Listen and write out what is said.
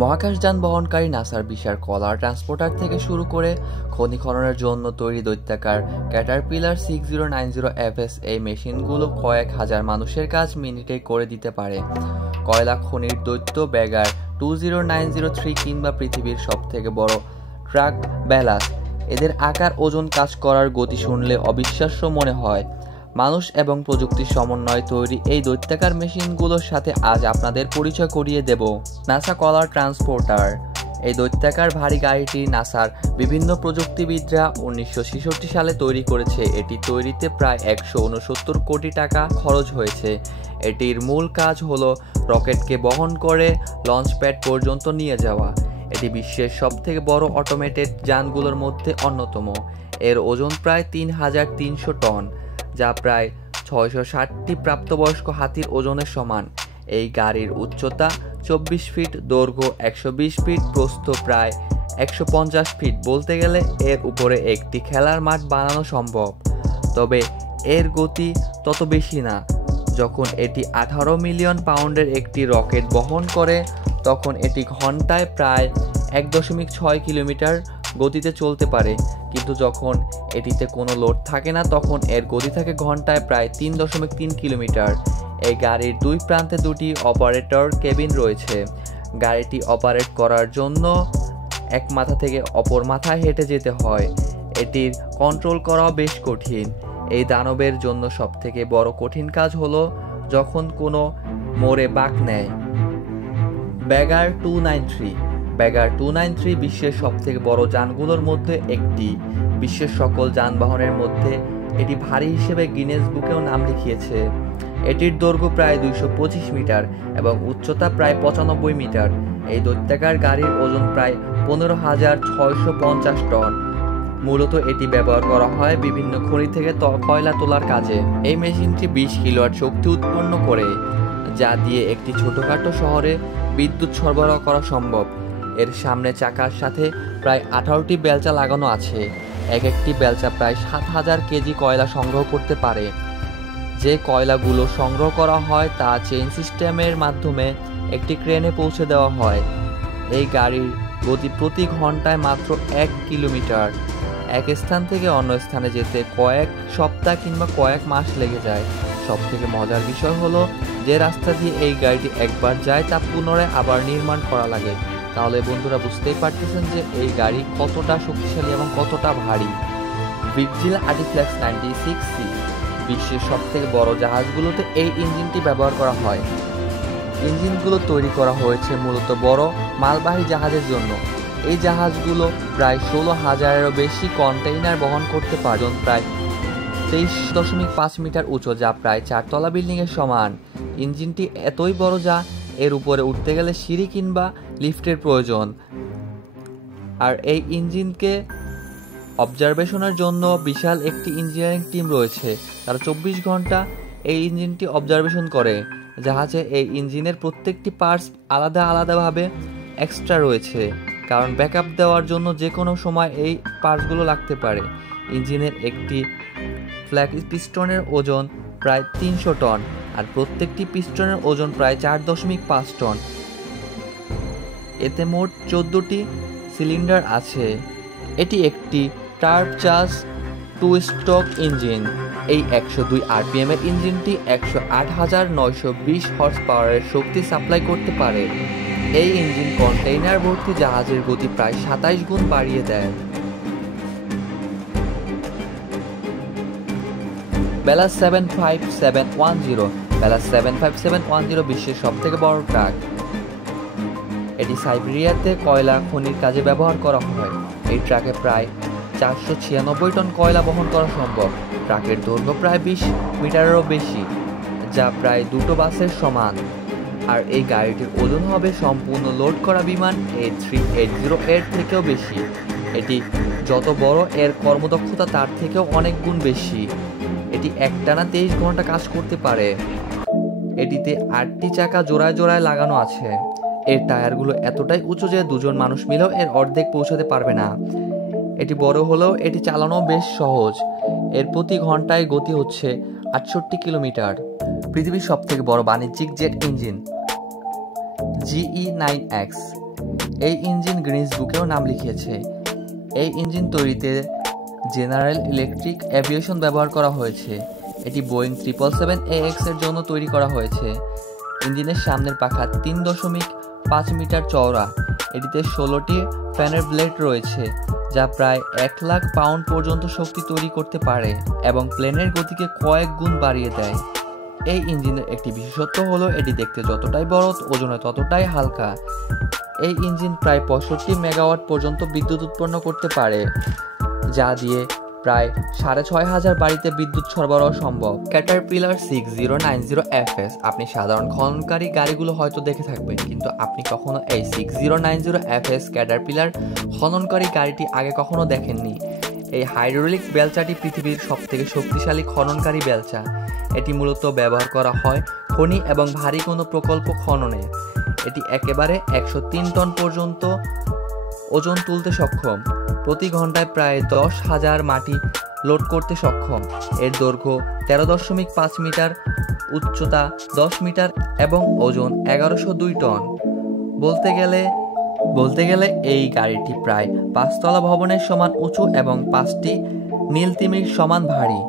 মহাকাশযান বহনকারী নাসার বিশাল কলার ট্রান্সপোর্টার থেকে শুরু করে খনি খননের জন্য তৈরি দৈত্যাকার ক্যাটারপিলার 6090FS এই মেশিনগুলো কয়েক হাজার মানুষের কাজ মিনিটেই করে দিতে পারে। কয়লা খনির দৈত্য ব্যাগার 20903 কিংবা পৃথিবীর সবথেকে বড় ট্রাক ব্যালাস, এদের আকার ওজন কাজ করার গতি শুনলে অবিশ্বাস্য মনে হয়। মানুষ এবং প্রযুক্তির সমন্বয়ে তৈরি এই দৈত্যাকার মেশিনগুলোর সাথে আজ আপনাদের পরিচয় করিয়ে দেব নাসা কলার ট্রান্সপোর্টার। এই দৈত্যাকার ভারী গাড়িটি নাসার বিভিন্ন প্রযুক্তিবিদরা 1966 সালে তৈরি করেছে। এটি তৈরিতে প্রায় 169 কোটি টাকা খরচ হয়েছে। এটির মূল কাজ হলো রকেটকে বহন করে লঞ্চপ্যাড পর্যন্ত নিয়ে যাওয়া। এটি বিশ্বের সবথেকে বড় অটোমেটেড যানগুলোর মধ্যে অন্যতম। এর ওজন প্রায় 3300 টন, যা প্রায় 660টি প্রাপ্তবয়স্ক হাতির ওজনের সমান। এই গাড়ির উচ্চতা 24 ফিট, দৈর্ঘ্য 120 ফিট, প্রস্থ প্রায় 150 ফিট। বলতে গেলে এর উপরে একটি খেলার মাঠ বানানো সম্ভব। তবে এর গতি তত বেশি না। যখন এটি 18 মিলিয়ন পাউন্ডের একটি রকেট বহন করে তখন এটি ঘন্টায় প্রায় 1.6 কিলোমিটার গতিতে চলতে পারে, কিন্তু যখন এটিতে কোনো লোড থাকে না তখন এর গতি থাকে ঘন্টায় প্রায় 3.3 কিলোমিটার। এই গাড়ির দুই প্রান্তে দুটি অপারেটর কেবিন রয়েছে। গাড়িটি অপারেট করার জন্য এক মাথা থেকে অপর মাথায় হেঁটে যেতে হয়। এটির কন্ট্রোল করাও বেশ কঠিন। এই দানবের জন্য সবথেকে বড় কঠিন কাজ হলো যখন কোনো মোড়ে বাঁক নেয়। ব্যাগার 293 বিশ্বের সবথেকে বড় যানগুলোর মধ্যে একটি। বিশ্বের সকল যানবাহনের মধ্যে এটি ভারী হিসেবে গিনেস বুকেও নাম লিখিয়েছে। এটির দৈর্ঘ্য প্রায় 225 মিটার এবং উচ্চতা প্রায় 95 মিটার। এই দৈত্যাকার গাড়ির ওজন প্রায় 15,650 টন। মূলত এটি ব্যবহার করা হয় বিভিন্ন খনি থেকে কয়লা তোলার কাজে। এই মেশিনটি 20 কিলোওয়াট শক্তি উৎপন্ন করে, যা দিয়ে একটি ছোটখাটো শহরে বিদ্যুৎ সরবরাহ করা সম্ভব। এর সামনে চাকার সাথে প্রায় 18টি বেলচা লাগানো আছে। এক একটি বেলচা প্রায় 7000 কেজি কয়লা সংগ্রহ করতে পারে। যে কয়লাগুলো সংগ্রহ করা হয় তা চেইন সিস্টেমের মাধ্যমে একটি ক্রেনে পৌঁছে দেওয়া হয়। এই গাড়ির গতি প্রতি ঘন্টায় মাত্র 1 কিলোমিটার। এক স্থান থেকে অন্য স্থানে যেতে কয়েক সপ্তাহ কিংবা কয়েক মাস লেগে যায়। সবথেকে মজার বিষয় হলো যে রাস্তা দিয়ে এই গাড়িটি একবার যায় তা পুনরায় আবার নির্মাণ করা লাগে। তাহলে বন্ধুরা বুঝতেই পারতেছেন যে এই গাড়ি কতটা শক্তিশালী এবং কতটা ভারী। ভির্জিল আর্টিফ্ল্যাক্স 96C বিশ্বের সবথেকে বড় জাহাজগুলোতে এই ইঞ্জিনটি ব্যবহার করা হয়। ইঞ্জিনগুলো তৈরি করা হয়েছে মূলত বড় মালবাহী জাহাজের জন্য। এই জাহাজগুলো প্রায় 16,000-এরও বেশি কন্টেইনার বহন করতে পারে। প্রায় 23.5 মিটার উঁচু, যা প্রায় 4 তলা বিল্ডিংয়ের সমান। ইঞ্জিনটি এতই বড় যা এর উপরে উঠতে গেলে সিঁড়ি কিংবা লিফটের প্রয়োজন। আর এই ইঞ্জিনকে অবজারভেশনের জন্য বিশাল একটি ইঞ্জিনিয়ারিং টিম রয়েছে। তারা 24 ঘন্টা এই ইঞ্জিনটি অবজারভেশন করে। জাহাজে এই ইঞ্জিনের প্রত্যেকটি পার্টস আলাদাভাবে এক্সট্রা রয়েছে, কারণ ব্যাকআপ দেওয়ার জন্য যে কোনো সময় এই পার্টসগুলো লাগতে পারে। ইঞ্জিনের একটি ফ্ল্যাগ পিস্টনের ওজন প্রায় 300 টন, আর প্রত্যেকটি পিস্টনের ওজন প্রায় 4.5 টন। এতে মোট 14টি সিলিন্ডার আছে। এটি একটি টার্বোচার্জ 2 স্ট্রোক ইঞ্জিন। এই 102 RPM এর ইঞ্জিনটি 108,920 হর্স পাওয়ারের শক্তি সাপ্লাই করতে পারে। এই ইঞ্জিন কন্টেইনার ভর্তি জাহাজের গতি প্রায় 27 গুণ বাড়িয়ে দেয়। ব্যালাস 75710 বিশ্বের সবথেকে বড় ট্রাক। এটি সাইবেরিয়াতে কয়লা খনির কাজে ব্যবহার করা হয়। এই ট্রাকে প্রায় 496 টন কয়লা বহন করা সম্ভব। ট্রাকের দৈর্ঘ্য প্রায় 20 মিটারেরও বেশি, যা প্রায় 2টো বাসের সমান। আর এই গাড়িটির ওজন হবে সম্পূর্ণ লোড করা বিমান A380 এর থেকেও বেশি। এটি যত বড় এর কর্মদক্ষতা তার থেকেও অনেক গুণ বেশি। এটি একটানা 23 ঘন্টা কাজ করতে পারে। এটিতে 8টি চাকা জোড়ায় জোড়ায় লাগানো আছে। এর টায়ারগুলো এতটাই উঁচু যে দুজন মানুষ মিলেও এর অর্ধেক পৌঁছাতে পারবে না। এটি বড় হলেও এটি চালানো বেশ সহজ। এর প্রতি ঘন্টায় গতি হচ্ছে 68 কিলোমিটার। পৃথিবীর সবথেকে বড় বাণিজ্যিক জেট ইঞ্জিন GE9X। এই ইঞ্জিন গিনেস বুকেও নাম লিখিয়েছে। এই ইঞ্জিন তৈরিতে জেনারেল ইলেকট্রিক এভিয়েশন ব্যবহার করা হয়েছে। এটি বোয়িং 777AX এর জন্য তৈরি করা হয়েছে। ইঞ্জিনের সামনের পাখা 3.5 মিটার চওড়া। এটিতে 16টি ফ্যানের ব্লেড রয়েছে, যা প্রায় 1 লাখ পাউন্ড পর্যন্ত শক্তি তৈরি করতে পারে এবং প্লেনের গতিকে কয়েক গুণ বাড়িয়ে দেয়। এই ইঞ্জিনের একটি বিশেষত্ব হলো এটি দেখতে যতটাই বড়, ওজনে ততটাই হালকা। এই ইঞ্জিন প্রায় 65 মেগাওয়াট পর্যন্ত বিদ্যুৎ উৎপন্ন করতে পারে, যা দিয়ে প্রায় 6500 বাড়িতে বিদ্যুৎ সরবরাহ সম্ভব। ক্যাটারপিলার 6090FS আপনি সাধারণ খননকারী গাড়িগুলো হয়তো দেখে থাকবেন, কিন্তু আপনি কখনো এই 6090FS ক্যাটারপিলার খননকারী গাড়িটি আগে কখনো দেখেননি। এই হাইড্রোলিক বেলচাটি পৃথিবীর সবথেকে শক্তিশালী খননকারী বেলচা। এটি মূলত ব্যবহার করা হয় খনি এবং ভারী কোনো প্রকল্প খননে। এটি একেবারে 103 টন পর্যন্ত ওজন তুলতে সক্ষম। প্রতি ঘন্টায় প্রায় 10,000 মাটি লোড করতে সক্ষম। এর দৈর্ঘ্য 13.5 মিটার, উচ্চতা 10 মিটার এবং ওজন 1102 টন। বলতে গেলে এই গাড়িটি প্রায় 5 তলা ভবনের সমান উঁচু এবং 5টি নীল তিমির সমান ভারী।